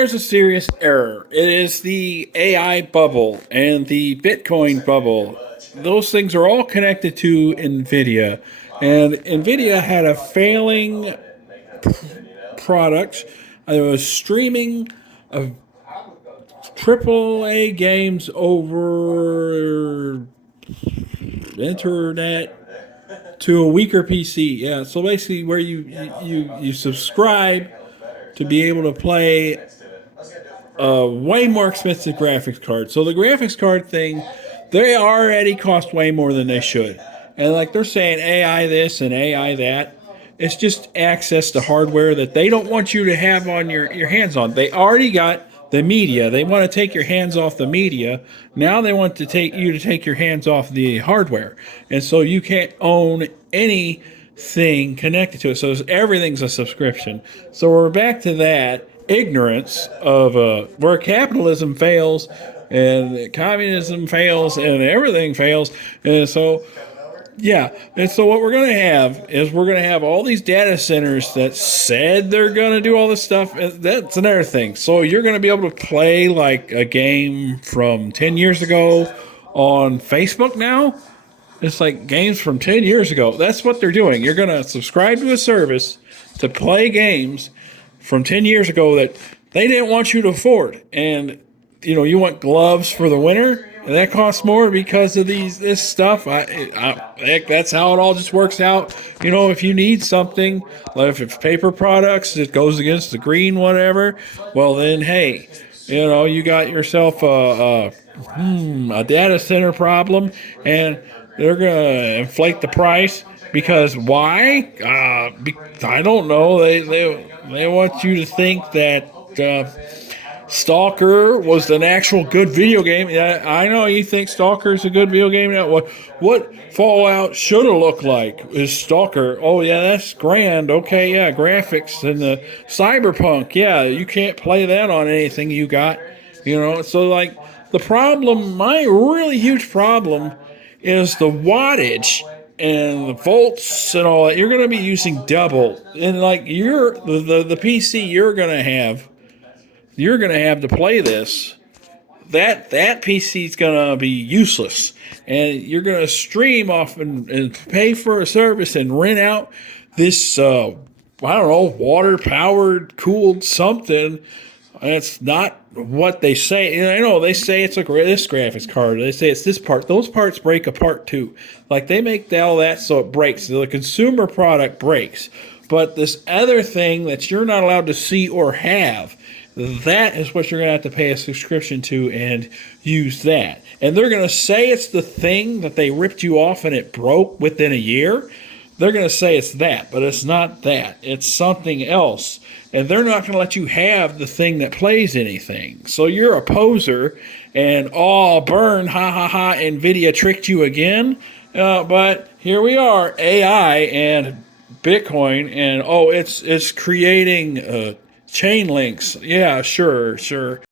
there's a serious error. It is the AI bubble and the Bitcoin bubble. Those things are all connected to Nvidia. And Nvidia had a failing product. It was streaming of AAA games over internet to a weaker PC. Yeah, so basically where you subscribe to be able to play a way more expensive graphics card. So the graphics card thing, they already cost way more than they should. And like they're saying AI this and AI that. It's just access to hardware that they don't want you to have on your hands on. They already got the media. They want to take your hands off the media. Now they want to take you to take your hands off the hardware. And so you can't own anything connected to it. So everything's a subscription. So we're back to that ignorance of where capitalism fails and communism fails and everything fails. And so yeah, and so what we're going to have is we're going to have all these data centers that said they're going to do all this stuff. That's another thing. So you're going to be able to play like a game from 10 years ago on Facebook now. It's like games from 10 years ago. That's what they're doing. You're going to subscribe to a service to play games from 10 years ago that they didn't want you to afford. And, you want gloves for the winter. And that costs more because of this stuff. Heck, that's how it all just works out. If you need something, like if it's paper products, it goes against the green, whatever. Well, then, hey, you got yourself a data center problem, and they're gonna inflate the price because why? I don't know. They want you to think that. Stalker was an actual good video game. Yeah, I know you think Stalker's a good video game. Now, what Fallout should have looked like is Stalker. Oh yeah, that's grand. Okay, yeah, graphics and the Cyberpunk. Yeah, you can't play that on anything you got. So like the problem, my really huge problem, is the wattage and the volts and all that. You're going to be using double, and like the PC you're going to have to play this, that PC is going to be useless. And you're going to stream off and pay for a service and rent out this, I don't know, water-powered, cooled something. That's not what they say. They say it's this graphics card. They say it's this part. Those parts break apart too. Like they make all that so it breaks. The consumer product breaks. But this other thing that you're not allowed to see or have, that is what you're going to have to pay a subscription to and use that. And they're going to say it's the thing that they ripped you off and it broke within a year. They're going to say it's that, but it's not that. It's something else. And they're not going to let you have the thing that plays anything. So you're a poser and, burn, ha, ha, ha, Nvidia tricked you again. But here we are, AI and Bitcoin, and, it's creating chain links. Yeah, sure.